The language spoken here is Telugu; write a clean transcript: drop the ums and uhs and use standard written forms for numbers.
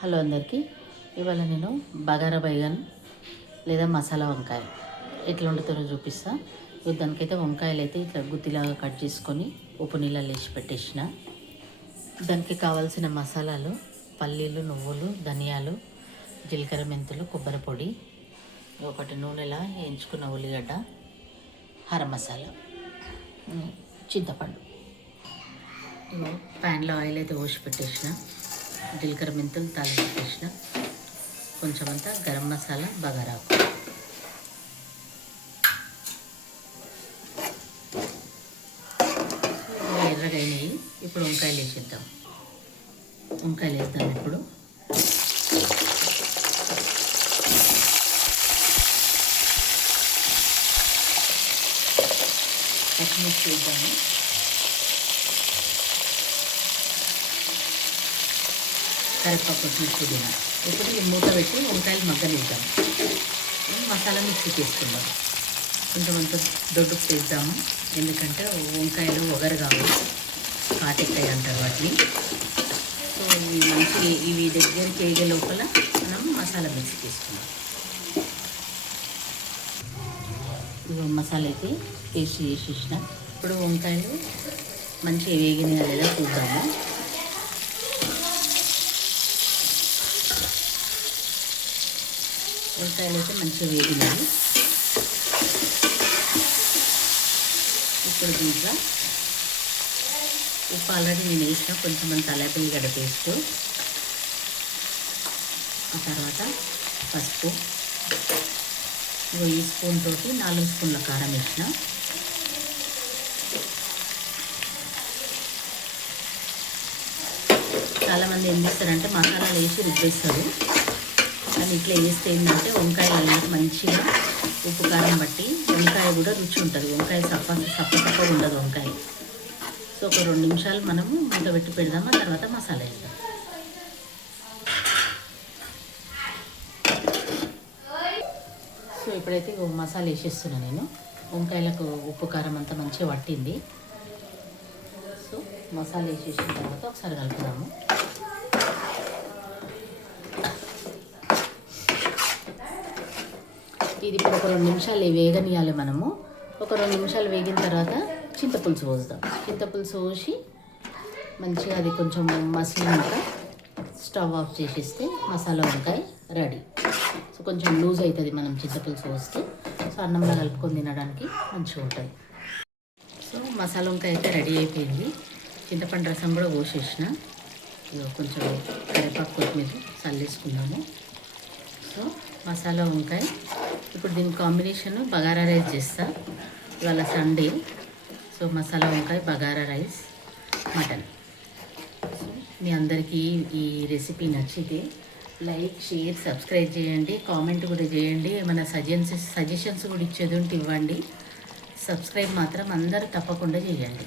హలో అందరికీ. ఇవాళ నేను బగారా బైగన్ లేదా మసాలా వంకాయ ఎట్లా వండుతారో చూపిస్తా. దానికైతే వంకాయలు అయితే ఇట్లా గుత్తిలాగా కట్ చేసుకొని ఉప్పు నీళ్ళలో వేసి పెట్టేసిన. దానికి కావాల్సిన మసాలాలు పల్లీలు, నువ్వులు, ధనియాలు, జీలకర్ర, మెంతులు, కొబ్బరి పొడి, ఒకటి నూనెలా వేయించుకున్న ఉల్లిగడ్డ, హర మసాలా, చింతపండు. ప్యాన్లో ఆయిల్ అయితే పోసి పెట్టేసిన. జీలకర్ర, మెంతులు తాలింపు పెట్టేసిన. కొంచెం అంతా గరం మసాలా, బగారాకు. ఎర్రగా అయినాయి. ఇప్పుడు వంకాయలు వేసేద్దాం. వంకాయలు వేద్దాం. ఇప్పుడు పచ్చిమిర్చి వేద్దాము. కరివేపాకు, కొత్తిమీర, పుదీనా. ఇప్పుడు ఈ మూత పెట్టి వంకాయలు మగ్గనిద్దాం. మసాలా మిక్సీ తీసుకుందాం. కొంచెం అంత దొడ్డుకు వేద్దాము, ఎందుకంటే వంకాయలు ఒగరు కావు, కాటెక్కాయి అంటారు వాటిని. సో ఇవి దగ్గరికి వేగే లోపల మనం మసాలా మిక్సీ తీసుకుందాం. మసాలా అయితే పేస్ట్ చేసేసిన. ఇప్పుడు వంకాయలు మంచిగా వేగినాయా లేదా చూద్దాము. వంకాయలు అయితే మంచిగా వేగినాయి. ఇప్పుడు దీంట్లో ఉప్పు ఆల్రెడీ నేను వేసిన, కొంచెం అంత అల్లం పేస్ట్, ఆ తర్వాత పసుపు. ఈ స్పూన్ తోటి 4 స్పూన్ల కారం వేసిన. చాలామంది ఏం చేస్తారంటే మసాలాలు వేసి రుబ్బేస్తారు, కానీ ఇట్లా వేస్తే ఏంటంటే వంకాయలు మంచిగా ఉప్పు కారం బట్టి వంకాయ కూడా రుచి ఉంటుంది. వంకాయ సప్ప ఉండదు వంకాయ. సో ఒక 2 నిమిషాలు మనము మూత పెట్టి పెడదాం. ఆ తర్వాత మసాలా వేద్దాం. సో ఇప్పుడైతే మసాలా వేసేస్తున్నాను నేను. వంకాయలకు ఉప్పు కారం అంతా మంచిగా పట్టింది. సో మసాలా వేసేసిన తర్వాత ఒకసారి కలుపుదాము. ఇది ఇప్పుడు ఒక 2 నిమిషాలు వేగనియాలి మనము. ఒక 2 నిమిషాలు వేగిన తర్వాత చింతపులుసు పోద్దాం. చింతపులుసు పోసి మంచిగా అది కొంచెం మసిలినాక స్టవ్ ఆఫ్ చేసేస్తే మసాలా వంకాయ రెడీ. సో కొంచెం లూజ్ అవుతుంది మనం చింతపులుసు పోస్తే. సో అన్నంలో కలుపుకొని తినడానికి మంచిగా ఉంటుంది. సో మసాలా వంకాయ అయితే రెడీ అయిపోయింది. చింతపండు రసం కూడా పోసేసిన. కొంచెం కరివేపాకు, కొత్తిమీర చల్లేసుకున్నాము. సో మసాలా వంకాయ. ఇప్పుడు దీని కాంబినేషన్ బగారా రైస్ చేస్తా. ఇవాళ సండే. సో మసాలా వంకాయ, బగారా రైస్, మటన్. సో మీ అందరికీ ఈ రెసిపీ నచ్చితే లైక్, షేర్, సబ్స్క్రైబ్ చేయండి. కామెంట్ కూడా చేయండి. ఏమైనా సజెషన్స్ కూడా ఇచ్చేది ఉంటే ఇవ్వండి. సబ్స్క్రైబ్ మాత్రం అందరూ తప్పకుండా చేయండి.